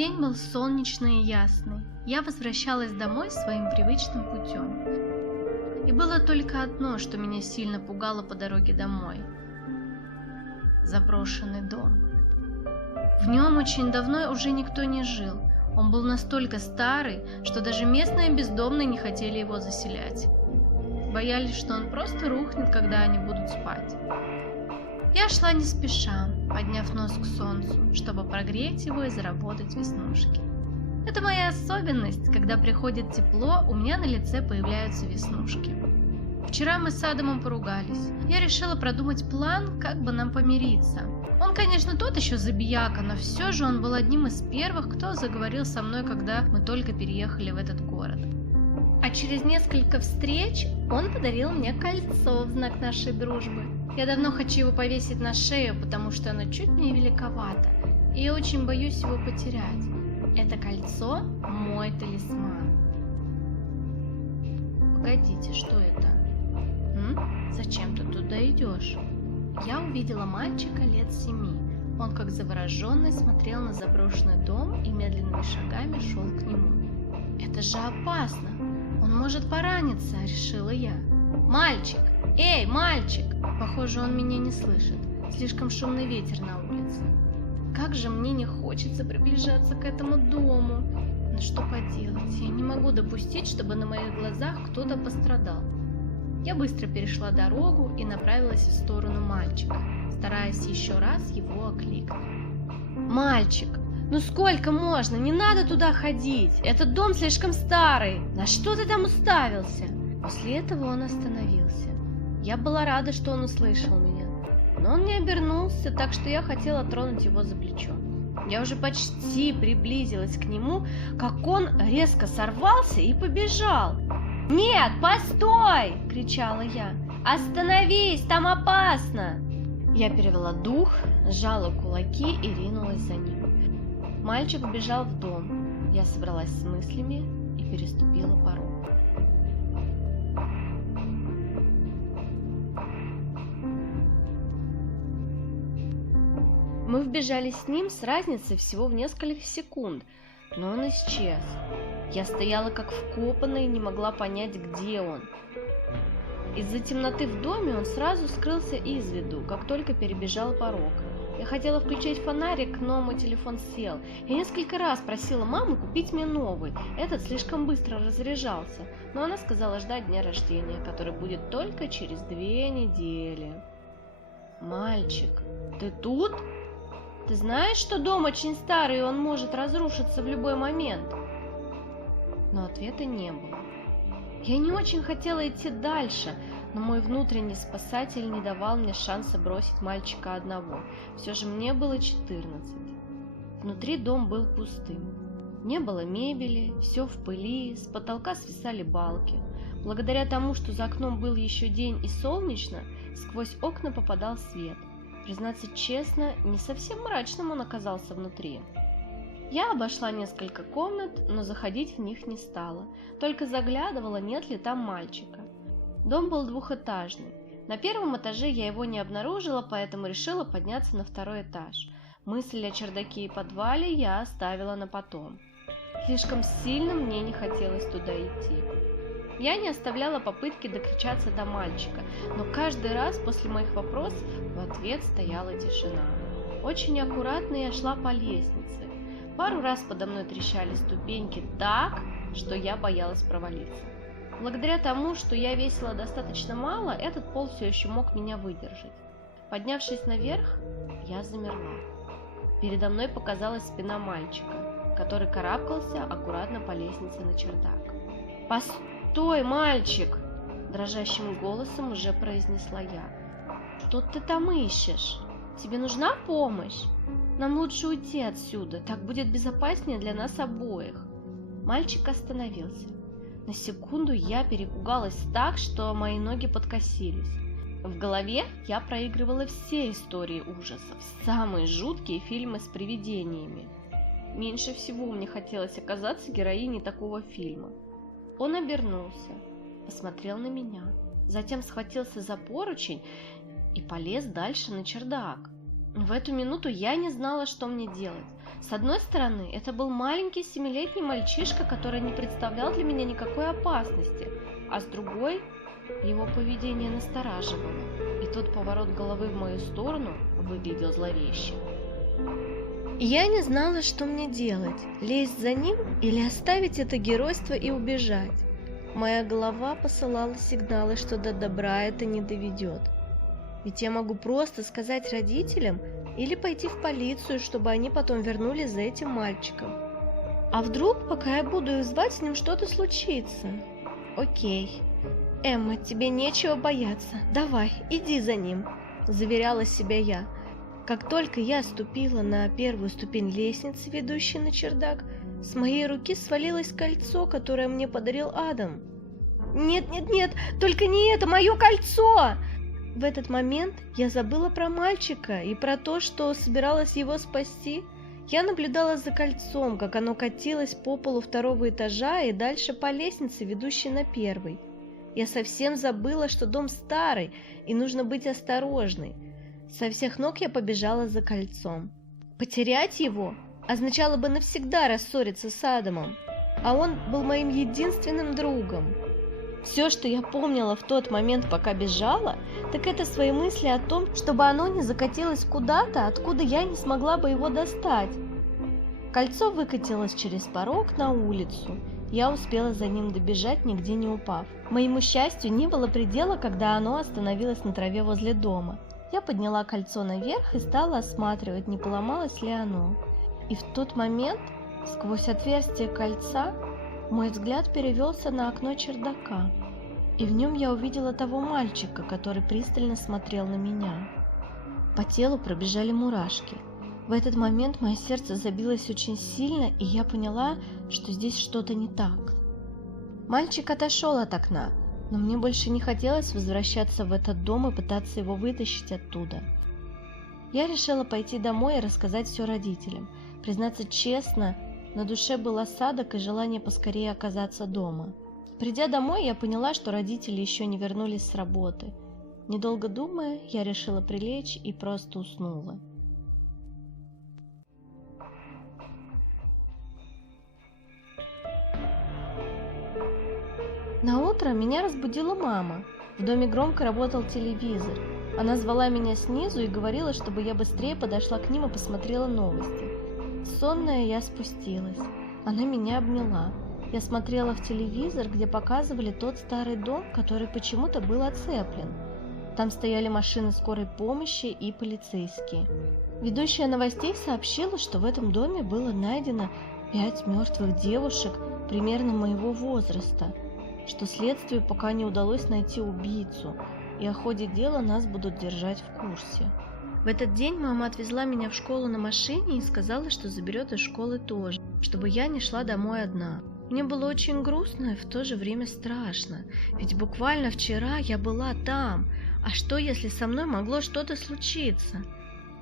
День был солнечный и ясный. Я возвращалась домой своим привычным путем. И было только одно, что меня сильно пугало по дороге домой. Заброшенный дом. В нем очень давно уже никто не жил. Он был настолько старый, что даже местные бездомные не хотели его заселять. Боялись, что он просто рухнет, когда они будут спать. Я шла не спеша, подняв нос к солнцу, чтобы прогреть его и заработать веснушки. Это моя особенность, когда приходит тепло, у меня на лице появляются веснушки. Вчера мы с Адамом поругались. Я решила продумать план, как бы нам помириться. Он, конечно, тот еще забияка, но все же он был одним из первых, кто заговорил со мной, когда мы только переехали в этот город. А через несколько встреч он подарил мне кольцо в знак нашей дружбы. Я давно хочу его повесить на шею, потому что оно чуть мне великовато, и я очень боюсь его потерять. Это кольцо – мой талисман. Погодите, что это? Зачем ты туда идешь? Я увидела мальчика лет 7. Он как завороженный смотрел на заброшенный дом и медленными шагами шел к нему. Это же опасно! Он может пораниться, решила я. Мальчик! Эй, мальчик! Похоже, он меня не слышит. Слишком шумный ветер на улице. Как же мне не хочется приближаться к этому дому. Но что поделать, я не могу допустить, чтобы на моих глазах кто-то пострадал. Я быстро перешла дорогу и направилась в сторону мальчика, стараясь еще раз его окликнуть. «Мальчик, ну сколько можно? Не надо туда ходить! Этот дом слишком старый! На что ты там уставился?» После этого он остановился. Я была рада, что он услышал меня, но он не обернулся, так что я хотела тронуть его за плечо. Я уже почти приблизилась к нему, как он резко сорвался и побежал. «Нет, постой!» – кричала я. «Остановись, там опасно!» Я перевела дух, сжала кулаки и ринулась за ним. Мальчик бежал в дом. Я собралась с мыслями и переступила порог. Мы вбежали с ним с разницей всего в несколько секунд, но он исчез. Я стояла как вкопанная и не могла понять, где он. Из-за темноты в доме он сразу скрылся из виду, как только перебежал порог. Я хотела включить фонарик, но мой телефон сел. Я несколько раз просила маму купить мне новый. Этот слишком быстро разряжался, но она сказала ждать дня рождения, который будет только через 2 недели. «Мальчик, ты тут? Ты знаешь, что дом очень старый, и он может разрушиться в любой момент?» Но ответа не было. Я не очень хотела идти дальше, но мой внутренний спасатель не давал мне шанса бросить мальчика одного. Все же мне было 14. Внутри дом был пустым. Не было мебели, все в пыли, с потолка свисали балки. Благодаря тому, что за окном был еще день и солнечно, сквозь окна попадал свет. Признаться честно, не совсем мрачным он оказался внутри. Я обошла несколько комнат, но заходить в них не стала, только заглядывала, нет ли там мальчика. Дом был двухэтажный. На первом этаже я его не обнаружила, поэтому решила подняться на 2-й этаж. Мысль о чердаке и подвале я оставила на потом. Слишком сильно мне не хотелось туда идти. Я не оставляла попытки докричаться до мальчика, но каждый раз после моих вопросов в ответ стояла тишина. Очень аккуратно я шла по лестнице. Пару раз подо мной трещали ступеньки так, что я боялась провалиться. Благодаря тому, что я весила достаточно мало, этот пол все еще мог меня выдержать. Поднявшись наверх, я замерла. Передо мной показалась спина мальчика, который карабкался аккуратно по лестнице на чердак. «Постой, мальчик!» – дрожащим голосом уже произнесла я. «Что ты там ищешь? Тебе нужна помощь? Нам лучше уйти отсюда, так будет безопаснее для нас обоих». Мальчик остановился. На секунду я перепугалась так, что мои ноги подкосились. В голове я проигрывала все истории ужасов, самые жуткие фильмы с привидениями. Меньше всего мне хотелось оказаться героиней такого фильма. Он обернулся, посмотрел на меня, затем схватился за поручень и полез дальше на чердак. В эту минуту я не знала, что мне делать. С одной стороны, это был маленький 7-летний мальчишка, который не представлял для меня никакой опасности, а с другой, его поведение настораживало, и тот поворот головы в мою сторону выглядел зловеще. Я не знала, что мне делать, лезть за ним или оставить это геройство и убежать. Моя голова посылала сигналы, что до добра это не доведет. Ведь я могу просто сказать родителям или пойти в полицию, чтобы они потом вернулись за этим мальчиком. А вдруг, пока я буду их звать, с ним что-то случится? Окей. Эмма, тебе нечего бояться. Давай, иди за ним, заверяла себя я. Как только я ступила на первую ступень лестницы, ведущей на чердак, с моей руки свалилось кольцо, которое мне подарил Адам. Нет, нет, нет, только не это, мое кольцо! В этот момент я забыла про мальчика и про то, что собиралась его спасти. Я наблюдала за кольцом, как оно катилось по полу второго этажа и дальше по лестнице, ведущей на первый. Я совсем забыла, что дом старый и нужно быть осторожной. Со всех ног я побежала за кольцом. Потерять его означало бы навсегда рассориться с Адамом, а он был моим единственным другом. Все, что я помнила в тот момент, пока бежала, так это свои мысли о том, чтобы оно не закатилось куда-то, откуда я не смогла бы его достать. Кольцо выкатилось через порог на улицу. Я успела за ним добежать, нигде не упав. Моему счастью, не было предела, когда оно остановилось на траве возле дома. Я подняла кольцо наверх и стала осматривать, не поломалось ли оно. И в тот момент, сквозь отверстие кольца, мой взгляд перевелся на окно чердака, и в нем я увидела того мальчика, который пристально смотрел на меня. По телу пробежали мурашки. В этот момент мое сердце забилось очень сильно, и я поняла, что здесь что-то не так. Мальчик отошел от окна, но мне больше не хотелось возвращаться в этот дом и пытаться его вытащить оттуда. Я решила пойти домой и рассказать все родителям. Признаться честно, на душе был осадок и желание поскорее оказаться дома. Придя домой, я поняла, что родители еще не вернулись с работы. Недолго думая, я решила прилечь и просто уснула. На утро меня разбудила мама. В доме громко работал телевизор. Она звала меня снизу и говорила, чтобы я быстрее подошла к ним и посмотрела новости. Сонная я спустилась. Она меня обняла. Я смотрела в телевизор, где показывали тот старый дом, который почему-то был оцеплен. Там стояли машины скорой помощи и полицейские. Ведущая новостей сообщила, что в этом доме было найдено 5 мертвых девушек примерно моего возраста, что следствию пока не удалось найти убийцу, и о ходе дела нас будут держать в курсе. В этот день мама отвезла меня в школу на машине и сказала, что заберет из школы тоже, чтобы я не шла домой одна. Мне было очень грустно и в то же время страшно, ведь буквально вчера я была там, а что, если со мной могло что-то случиться?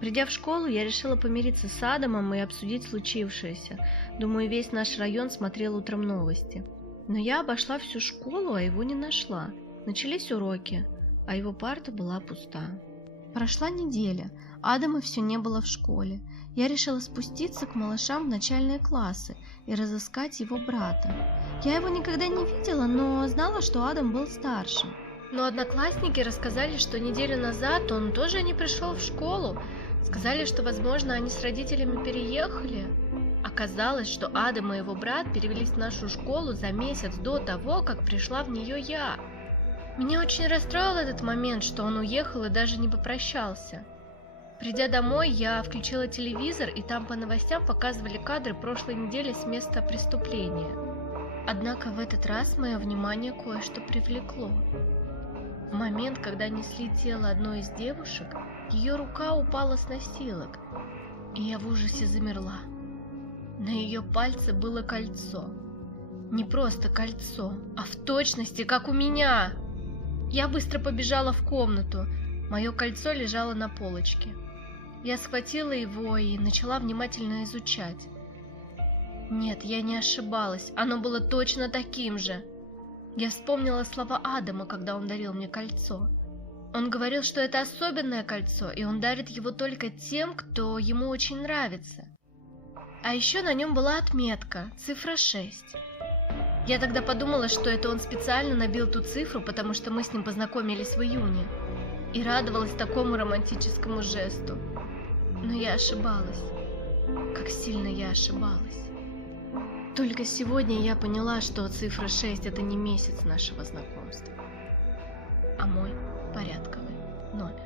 Придя в школу, я решила помириться с Адамом и обсудить случившееся. Думаю, весь наш район смотрел утром новости. Но я обошла всю школу, а его не нашла. Начались уроки, а его парта была пуста. Прошла неделя, Адама все не было в школе. Я решила спуститься к малышам в начальные классы и разыскать его брата. Я его никогда не видела, но знала, что Адам был старшим. Но одноклассники рассказали, что неделю назад он тоже не пришел в школу. Сказали, что, возможно, они с родителями переехали. Оказалось, что Адам и его брат перевелись в нашу школу за месяц до того, как пришла в нее я. Меня очень расстроил этот момент, что он уехал и даже не попрощался. Придя домой, я включила телевизор, и там по новостям показывали кадры прошлой недели с места преступления. Однако в этот раз мое внимание кое-что привлекло. В момент, когда несли тело одной из девушек, ее рука упала с носилок, и я в ужасе замерла. На ее пальце было кольцо. Не просто кольцо, а в точности, как у меня. Я быстро побежала в комнату. Мое кольцо лежало на полочке. Я схватила его и начала внимательно изучать. Нет, я не ошибалась, оно было точно таким же. Я вспомнила слова Адама, когда он дарил мне кольцо. Он говорил, что это особенное кольцо, и он дарит его только тем, кто ему очень нравится. А еще на нем была отметка, цифра 6. Я тогда подумала, что это он специально набил ту цифру, потому что мы с ним познакомились в июне. И радовалась такому романтическому жесту. Но я ошибалась. Как сильно я ошибалась. Только сегодня я поняла, что цифра 6 – это не месяц нашего знакомства, а мой порядковый номер.